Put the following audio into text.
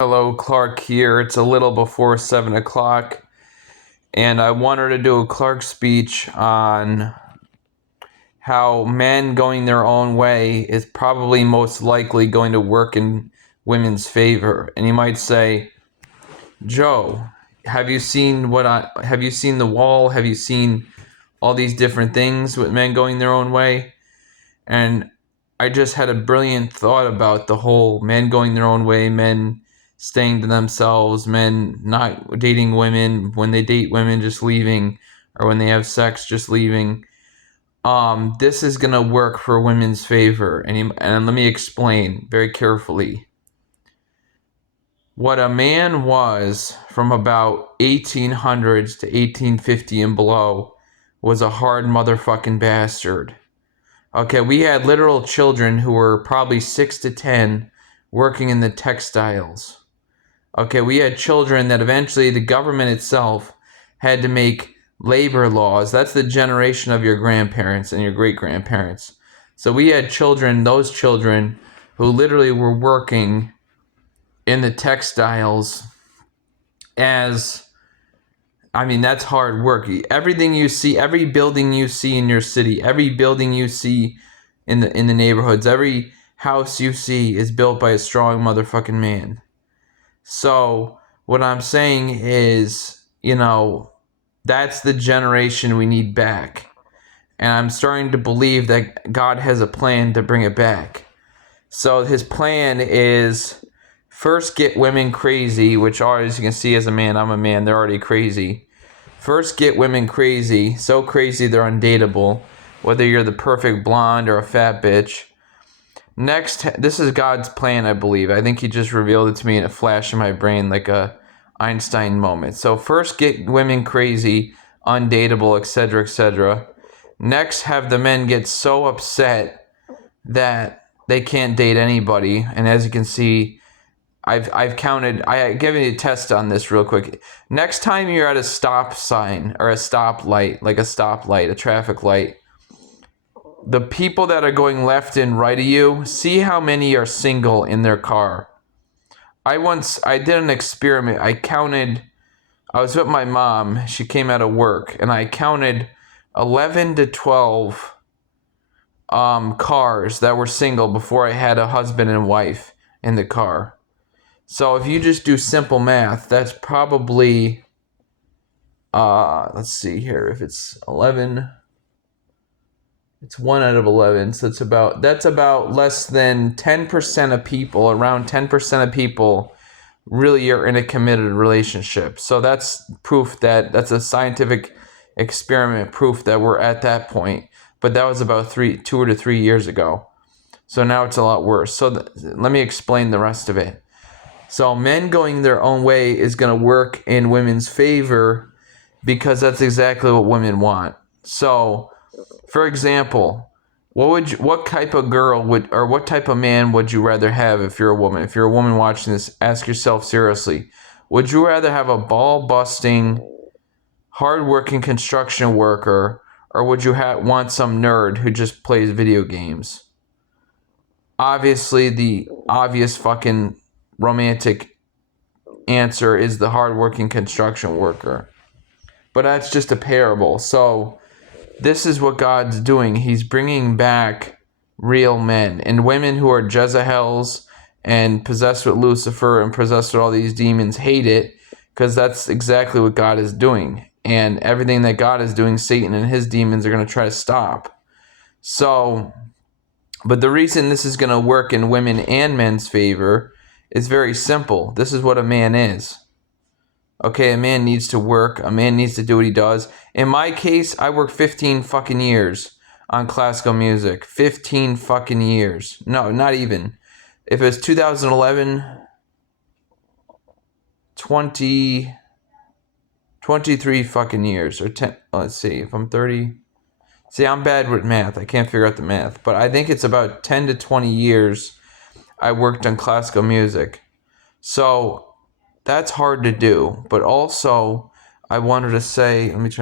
Hello, Clark here. It's a little before 7 o'clock, and I wanted to do a Clark speech on how men going their own way is probably most likely going to work in women's favor. And you might say, Joe, have you seen the wall? Have you seen all these different things with men going their own way? And I just had a brilliant thought about the whole men going their own way, men staying to themselves, men not dating women, when they date women just leaving, or when they have sex just leaving. This is gonna work for women's favor, and let me explain very carefully. What a man was from about 1800s to 1850 and below was a hard motherfucking bastard. Okay, we had literal children who were probably 6 to 10 working in the textiles. Okay, we had children that eventually the government itself had to make labor laws. That's the generation of your grandparents and your great-grandparents. So we had children, those children, who literally were working in the textiles that's hard work. Everything you see, every building you see in your city, every building you see in the neighborhoods, every house you see is built by a strong motherfucking man. So what I'm saying is, that's the generation we need back. And I'm starting to believe that God has a plan to bring it back. So his plan is first get women crazy, which are, as you can see as a man, I'm a man, they're already crazy. First get women crazy, so crazy they're undateable, whether you're the perfect blonde or a fat bitch. Next, this is God's plan, I believe. I think he just revealed it to me in a flash in my brain, like a Einstein moment. So first get women crazy, undateable, etc., etc. Next, have the men get so upset that they can't date anybody. And as you can see, I've counted. I give you a test on this real quick. Next time you're at a stop sign or a stoplight, like a stoplight, a traffic light, the people that are going left and right of you, see how many are single in their car. I did an experiment. I was with my mom. She came out of work, and I counted 11 to 12 cars that were single before I had a husband and wife in the car. So if you just do simple math, that's probably, let's see here, if it's 11, it's 1 out of 11, so that's about less than 10% of people, around 10% of people really are in a committed relationship. So that's proof that's a scientific experiment proof that we're at that point. But that was about 2 to 3 years ago. So now it's a lot worse. So let me explain the rest of it. So men going their own way is going to work in women's favor because that's exactly what women want. So, for example, what type of what type of man would you rather have if you're a woman? If you're a woman watching this, ask yourself seriously. Would you rather have a ball-busting, hard-working construction worker, or would you want some nerd who just plays video games? Obviously, the obvious fucking romantic answer is the hardworking construction worker. But that's just a parable. So this is what God's doing. He's bringing back real men. And women who are Jezehells and possessed with Lucifer and possessed with all these demons hate it because that's exactly what God is doing. And everything that God is doing, Satan and his demons are going to try to stop. So, but the reason this is going to work in women and men's favor is very simple. This is what a man is. Okay, a man needs to work. A man needs to do what he does. In my case, I worked 15 fucking years on classical music. 15 fucking years. No, not even. If it was 2011, 23 fucking years. Or 10, let's see, if I'm 30. See, I'm bad with math. I can't figure out the math. But I think it's about 10 to 20 years I worked on classical music. So that's hard to do. But also, I wanted to say, let me try.